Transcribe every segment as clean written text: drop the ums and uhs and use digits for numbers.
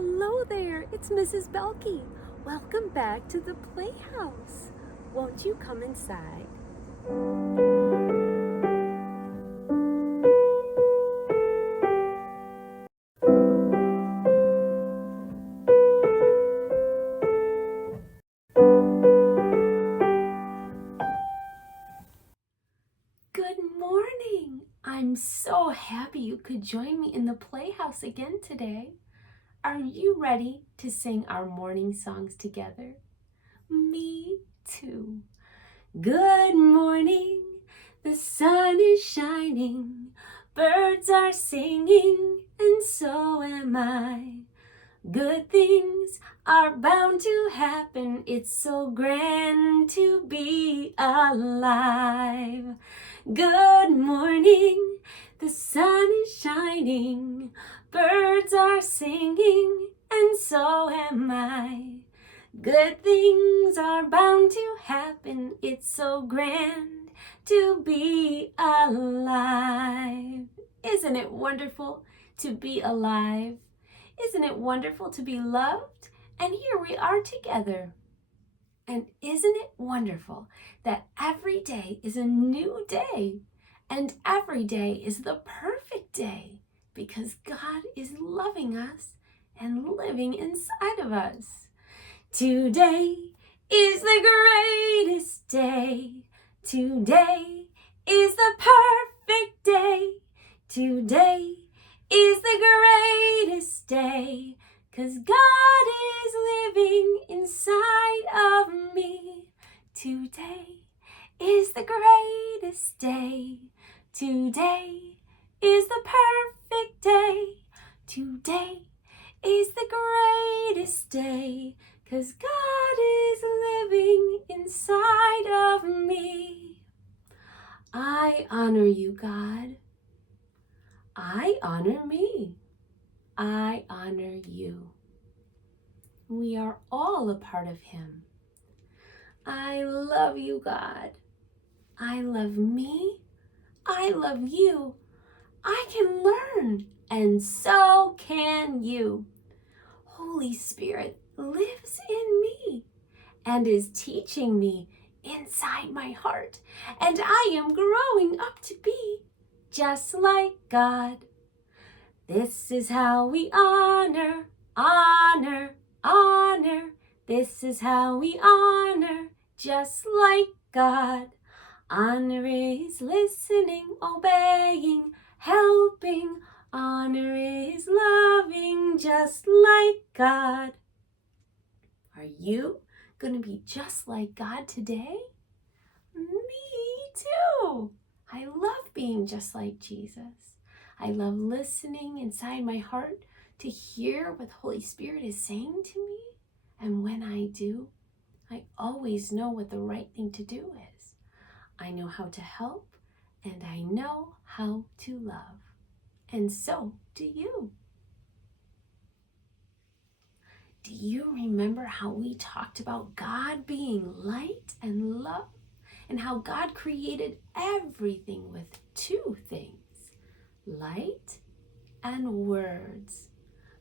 Hello there, it's Mrs. Boehlke. Welcome back to the playhouse. Won't you come inside? Good morning. I'm so happy you could join me in the playhouse again today. Are you ready to sing our morning songs together? Me too. Good morning, the sun is shining, birds are singing, and so am I. Good things are bound to happen, it's so grand to be alive. Good morning, the sun is shining, birds are singing, and so am I. Good things are bound to happen, it's so grand to be alive. Isn't it wonderful to be alive? Isn't it wonderful to be loved? And here we are together. And isn't it wonderful that every day is a new day, and every day is the perfect day because God is loving us and living inside of us. Today is the greatest day. Today is the perfect day. Today is the greatest day, 'cause God is living inside of me. Today is the greatest day. Today is the perfect day. Today is the greatest day, 'cause God is living inside of me. I honor you, God. I honor me. I honor you. We are all a part of Him. I love you, God. I love me. I love you. I can learn, and so can you. Holy Spirit lives in me and is teaching me inside my heart, and I am growing up to be just like God. This is how we honor. This is how we honor, just like God. Honor is listening, obeying, helping. Honor is loving, just like God. Are you going to be just like God today? Me too. I love being just like Jesus. I love listening inside my heart to hear what the Holy Spirit is saying to me. And when I do, I always know what the right thing to do is. I know how to help, and I know how to love. And so do you. Do you remember how we talked about God being light and love? And how God created everything with two things, light and words.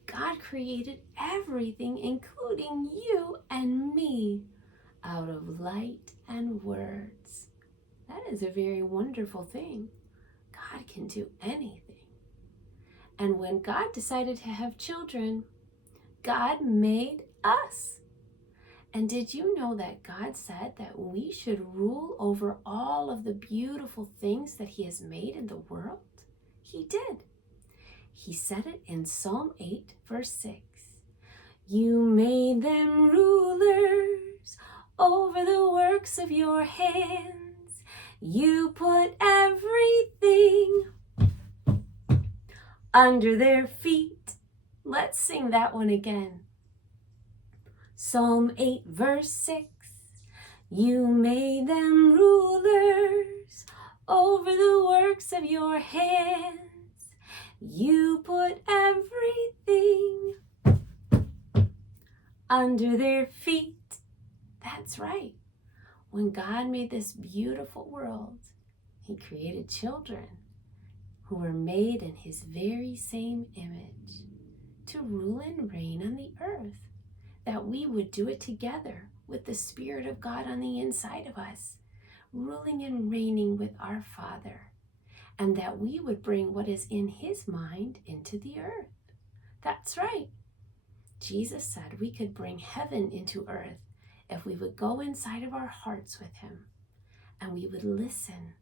God created everything, including you and me, out of light and words. That is a very wonderful thing. God can do anything. And when God decided to have children, God made us. And did you know that God said that we should rule over all of the beautiful things that He has made in the world? He did. He said it in Psalm 8, verse 6. You made them rulers over the works of your hands. You put everything under their feet. Let's sing that one again. Psalm 8, verse 6. You made them rulers over the works of your hands. You put everything under their feet. That's right. When God made this beautiful world, He created children who were made in His very same image. to rule and reign on the earth, that we would do it together with the Spirit of God on the inside of us, ruling and reigning with our Father, and that we would bring what is in His mind into the earth. That's right. Jesus said we could bring heaven into earth if we would go inside of our hearts with Him, and we would listen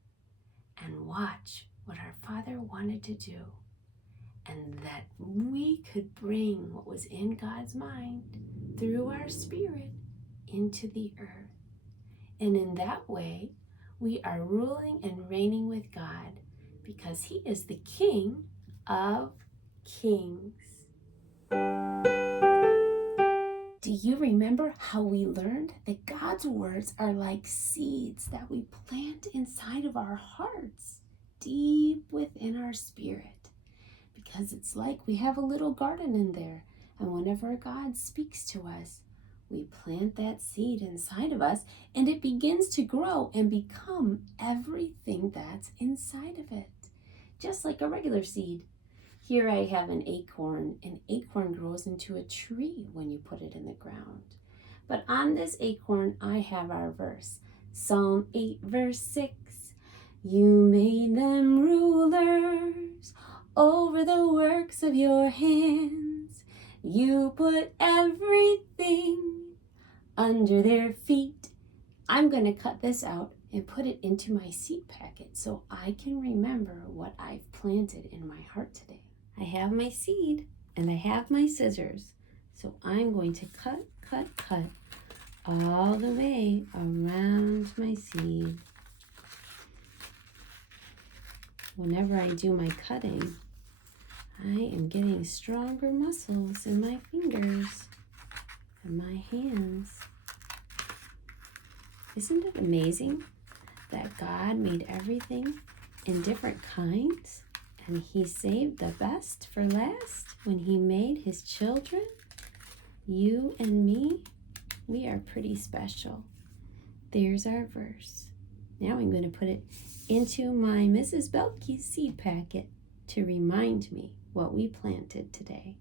and watch what our Father wanted to do, and that we could bring what was in God's mind through our spirit into the earth. And in that way, we are ruling and reigning with God because He is the King of Kings. Do you remember how we learned that God's words are like seeds that we plant inside of our hearts, deep within our spirit? Because it's like we have a little garden in there, and whenever God speaks to us, we plant that seed inside of us, and it begins to grow and become everything that's inside of it, just like a regular seed. Here I have an acorn. An acorn grows into a tree when you put it in the ground. But on this acorn, I have our verse. Psalm 8, verse 6. You made them rulers over the works of your hands. You put everything under their feet. I'm going to cut this out and put it into my seed packet so I can remember what I've planted in my heart today. I have my seed and I have my scissors. So I'm going to cut all the way around my seed. Whenever I do my cutting, I am getting stronger muscles in my fingers and my hands. Isn't it amazing that God made everything in different kinds? And He saved the best for last when He made His children? You and me, we are pretty special. There's our verse. Now I'm going to put it into my Mrs. Boehlke's seed packet to remind me what we planted today.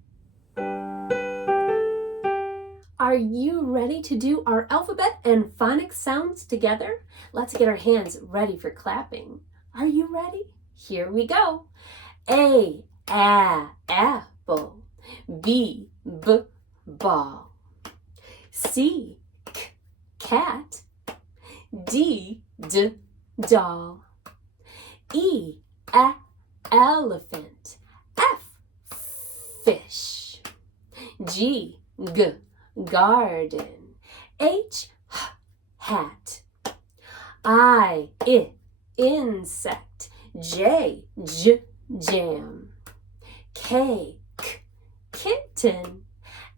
Are you ready to do our alphabet and phonics sounds together? Let's get our hands ready for clapping. Are you ready? Here we go. A, apple. B, ball. C, cat. D, doll. E, elephant. F, fish. G, garden. H, hat. I, insect. J, jam. K, kitten.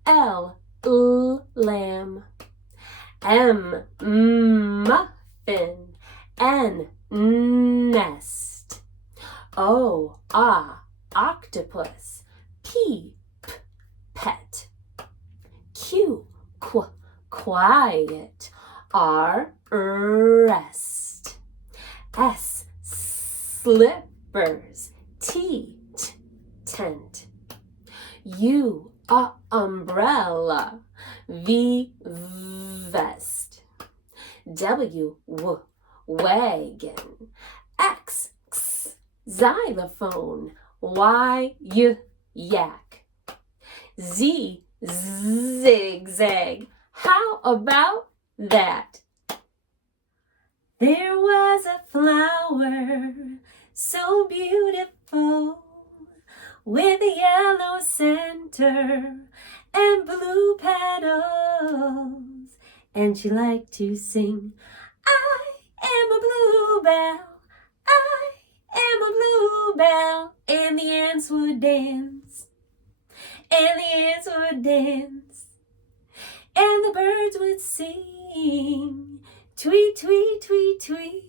L, lamb. M, muffin. N, nest. O, octopus. P, pet. Q, quiet. R, rest. S, slippers. T, tent. U, umbrella. V, vest. W, wagon. X, xylophone. Y, yak. Z, zigzag. How about that? There was a flower so beautiful, with a yellow center and blue petals, and she liked to sing, I am a bluebell, I am a bluebell, and the ants would dance, and the ants would dance, and the birds would sing, tweet, tweet, tweet, tweet,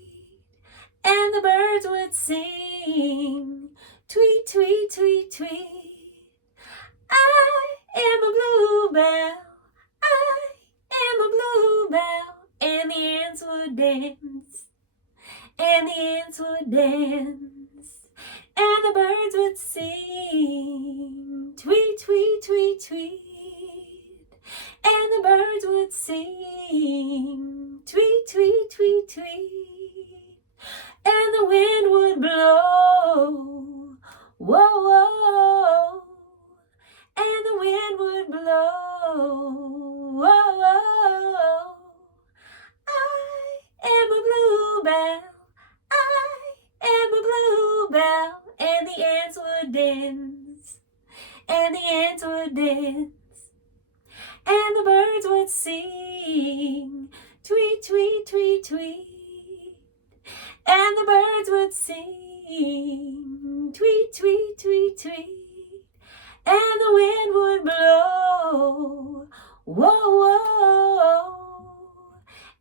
and the birds would sing, tweet, tweet, tweet, tweet. I am a bluebell, I am a bluebell, and the ants would dance, and the ants would dance, and the birds would sing, tweet, tweet, tweet. would dance, and the birds would sing, tweet, tweet, tweet, tweet. And the birds would sing, tweet, tweet, tweet, tweet. And the wind would blow, whoa, whoa.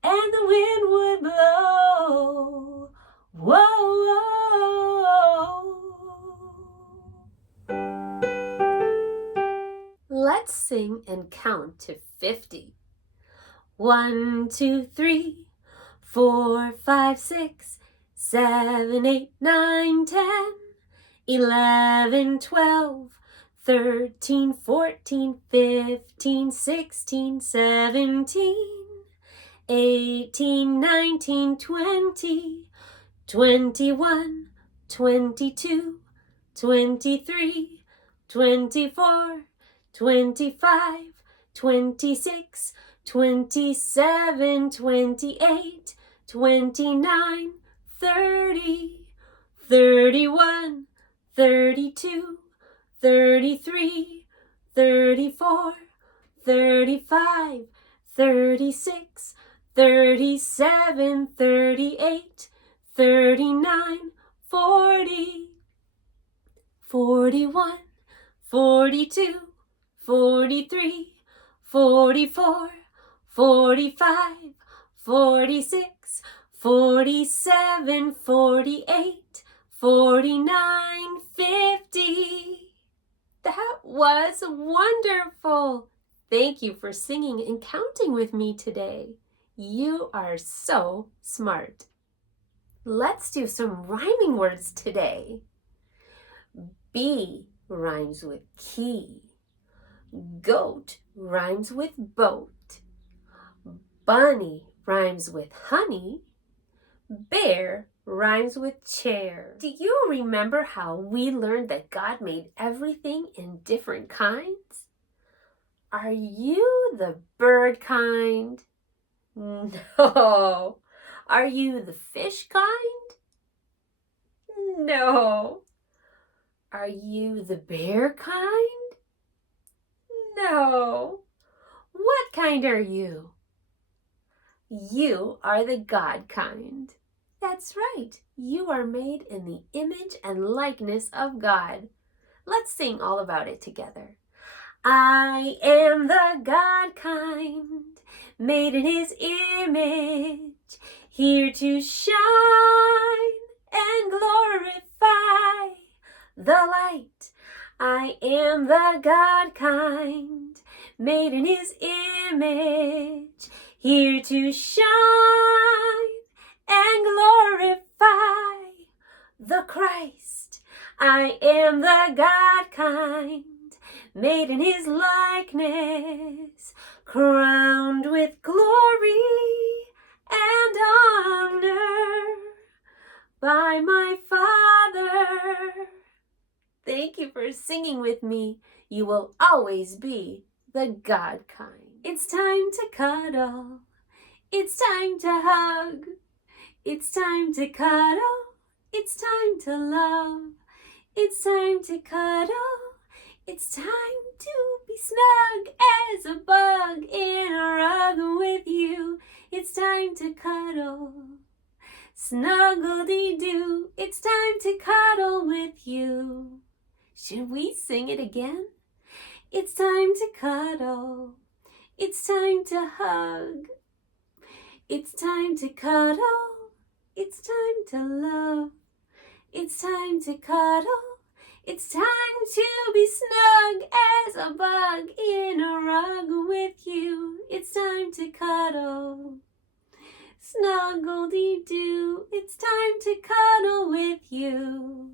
And the wind would blow, whoa, whoa. Let's sing and count to 50. 1, 2, 3, 4, 5, 6, 7, 8, 9, 10, 11, 12, 13, 14, 15, 16, 17, 18, 19, 20, 21, 22, 23, 24, 25, 26, 27, 28, 29, 30, 31, 32, 33, 34, 35, 36, 37, 38, 39, 40, 41, 42, 43, 44, 45, 46, 47, 48, 49, 50. That was wonderful. Thank you for singing and counting with me today. You are so smart. Let's do some rhyming words today. Bee rhymes with key. Goat rhymes with boat. Bunny rhymes with honey. Bear rhymes with chair. Do you remember how we learned that God made everything in different kinds? Are you the bird kind? No. Are you the fish kind? No. Are you the bear kind? No. What kind are you? You are the God kind. That's right. You are made in the image and likeness of God. Let's sing all about it together. I am the God kind, made in His image, here to shine and glorify the light. I am the God kind, made in His image, here to shine and glorify the Christ. I am the God kind, made in His likeness, crowned with glory and honor by my Father. Thank you for singing with me. You will always be the God kind. It's time to cuddle. It's time to hug. It's time to cuddle. It's time to love. It's time to cuddle. It's time to be snug as a bug in a rug with you. It's time to cuddle. Snuggle-dee-doo. It's time to cuddle with you. Should we sing it again? It's time to cuddle. It's time to hug. It's time to cuddle. It's time to love. It's time to cuddle. It's time to be snug as a bug in a rug with you. It's time to cuddle. Snuggle-dee-doo. It's time to cuddle with you.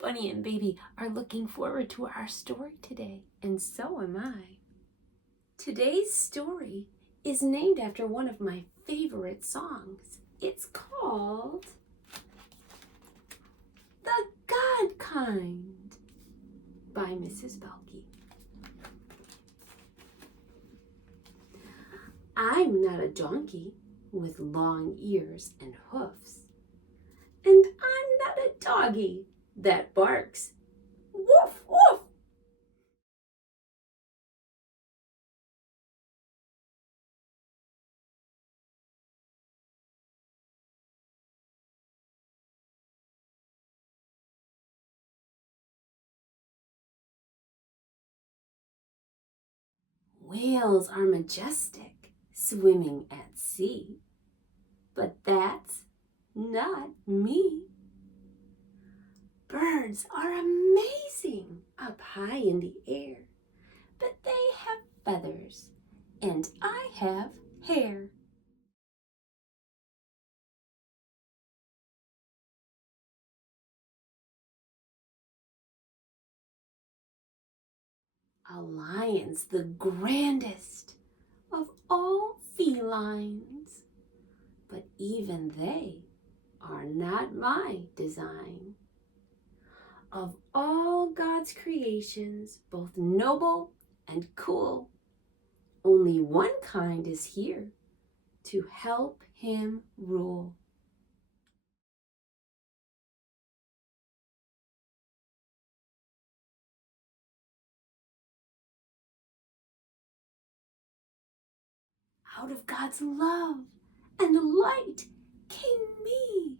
Bunny and Baby are looking forward to our story today, and so am I. Today's story is named after one of my favorite songs. It's called The God Kind by Mrs. Boehlke. I'm not a donkey with long ears and hoofs. And I'm not a doggy that barks. Woof, woof. Whales are majestic, swimming at sea. But that's not me. Birds are amazing up high in the air, but they have feathers, and I have hair. A lion's the grandest of all felines, but even they are not my design. Of all God's creations, both noble and cool, only one kind is here to help him rule. Out of God's love and light came me.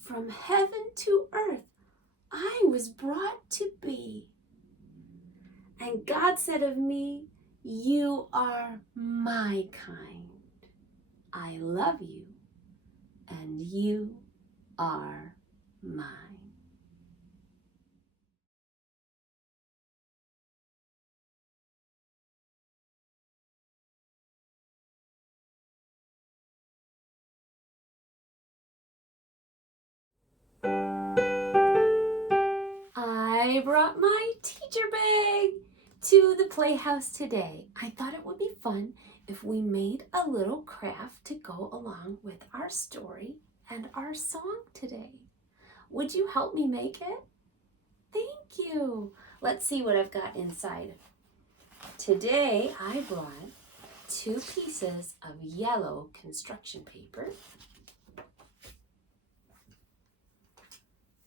From heaven to earth I was brought to be. And God said of me, you are my kind. I love you, and you are mine. I brought my teacher bag to the playhouse today. I thought it would be fun if we made a little craft to go along with our story and our song today. Would you help me make it? Thank you. Let's see what I've got inside. Today I brought 2 pieces of yellow construction paper,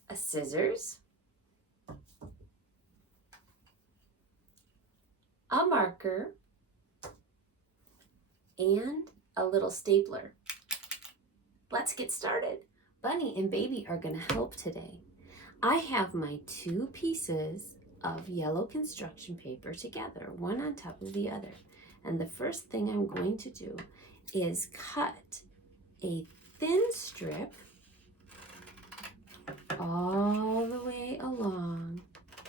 a scissors, a marker, and a little stapler. Let's get started. Bunny and Baby are going to help today. I have my 2 pieces of yellow construction paper together, one on top of the other. And the first thing I'm going to do is cut a thin strip all the way along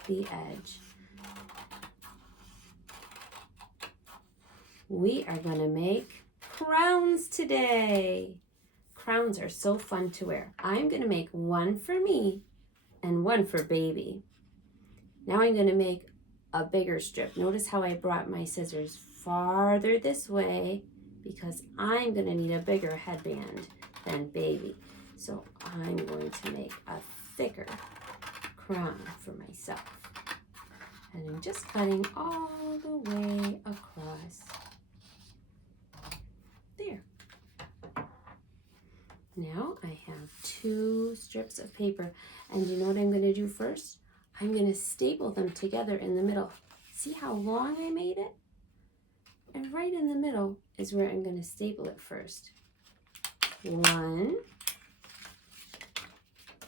the edge. We are going to make crowns today. Crowns are so fun to wear. I'm going to make one for me and one for Baby. Now I'm going to make a bigger strip. Notice how I brought my scissors farther this way because I'm going to need a bigger headband than Baby. So I'm going to make a thicker crown for myself. And I'm just cutting all the way across. There. Now I have 2 strips of paper, and you know what I'm going to do first? I'm going to staple them together in the middle. See how long I made it? And right in the middle is where I'm going to staple it first. 1,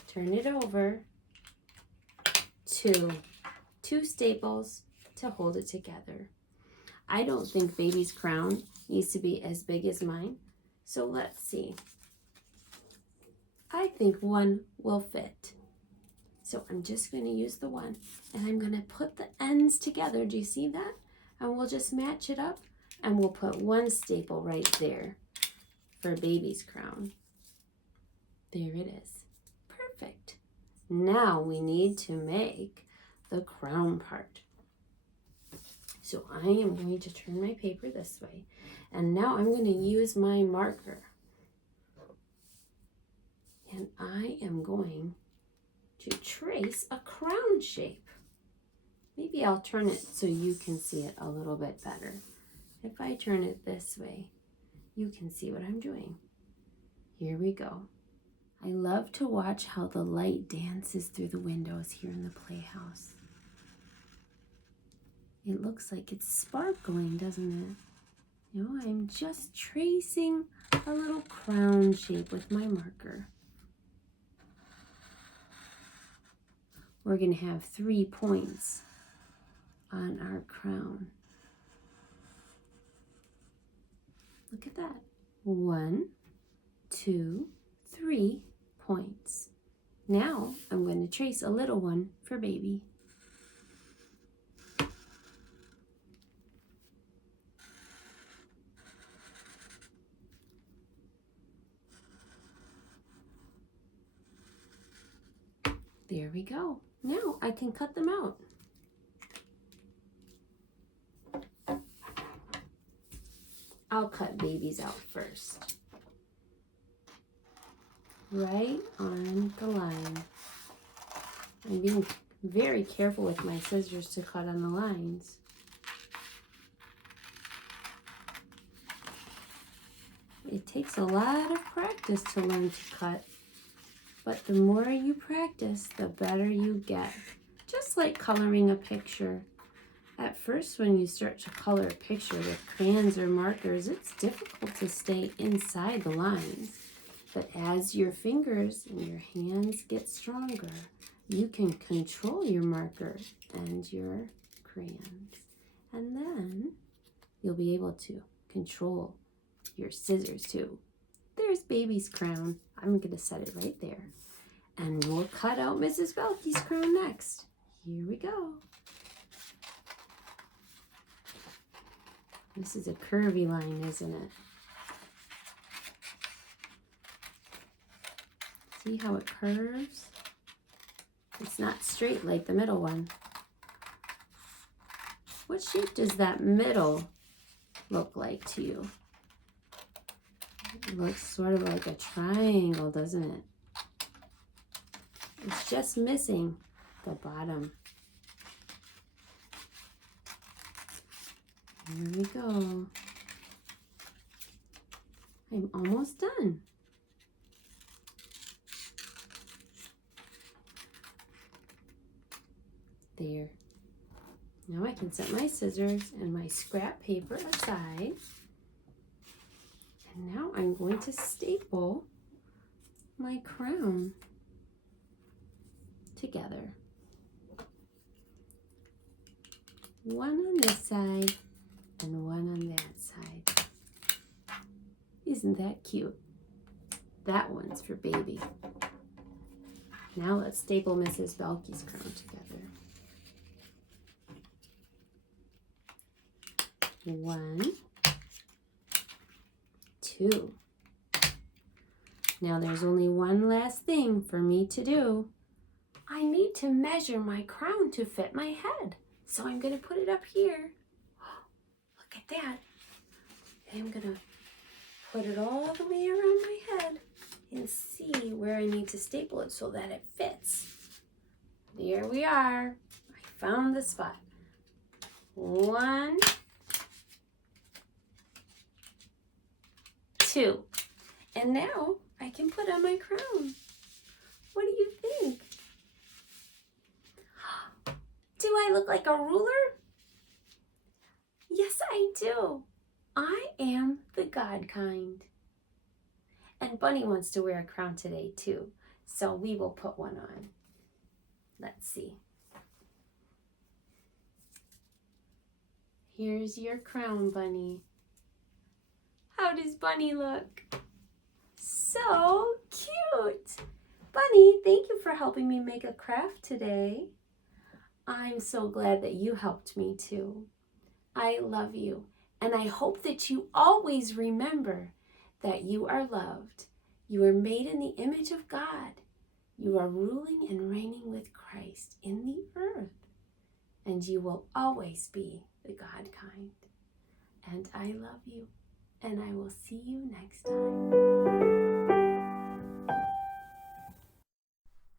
turn it over, 2 staples to hold it together. I don't think Baby's crown needs to be as big as mine, so let's see. I think 1 will fit. So I'm just going to use the 1, and I'm going to put the ends together. Do you see that? And we'll just match it up, and we'll put 1 staple right there for Baby's crown. There it is. Perfect. Now we need to make the crown part. So I am going to turn my paper this way, and now I'm going to use my marker. And I am going to trace a crown shape. Maybe I'll turn it so you can see it a little bit better. If I turn it this way, you can see what I'm doing. Here we go. I love to watch how the light dances through the windows here in the playhouse. It looks like it's sparkling, doesn't it? You know, I'm just tracing a little crown shape with my marker. We're going to have 3 points on our crown. Look at that. 1, 2, 3 points. Now I'm going to trace a little one for baby. There we go. Now I can cut them out. I'll cut babies out first. Right on the line. I'm being very careful with my scissors to cut on the lines. It takes a lot of practice to learn to cut, but the more you practice, the better you get. Just like coloring a picture. At first, when you start to color a picture with crayons or markers, it's difficult to stay inside the lines. But as your fingers and your hands get stronger, you can control your marker and your crayons. And then you'll be able to control your scissors too. There's baby's crown. I'm going to set it right there. And we'll cut out Mrs. Boehlke's crown next. Here we go. This is a curvy line, isn't it? See how it curves? It's not straight like the middle one. What shape does that middle look like to you? It looks sort of like a triangle, doesn't it? It's just missing the bottom. Here we go. I'm almost done. There. Now I can set my scissors and my scrap paper aside. And now I'm going to staple my crown together. One on this side and one on that side. Isn't that cute? That one's for baby. Now let's staple Mrs. Boehlke's crown together. 1, 2. Now there's only one last thing for me to do. I need to measure my crown to fit my head. So I'm going to put it up here. Look at that. And I'm going to put it all the way around my head and see where I need to staple it so that it fits. There we are. I found the spot. 1, 2. And now I can put on my crown. What do you think? Do I look like a ruler? Yes, I do. I am the God kind. And Bunny wants to wear a crown today too, so we will put one on. Let's see. Here's your crown, Bunny. How does Bunny look? So cute. Bunny, thank you for helping me make a craft today. I'm so glad that you helped me too. I love you, and I hope that you always remember that you are loved. You are made in the image of God. You are ruling and reigning with Christ in the earth, and you will always be the God kind. And I love you, and I will see you next time.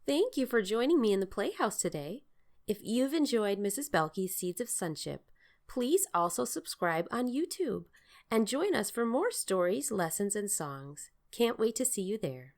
Thank you for joining me in the Playhouse today. If you've enjoyed Mrs. Boehlke's Seeds of Sonship, please also subscribe on YouTube And join us for more stories, lessons, and songs. Can't wait to see you there.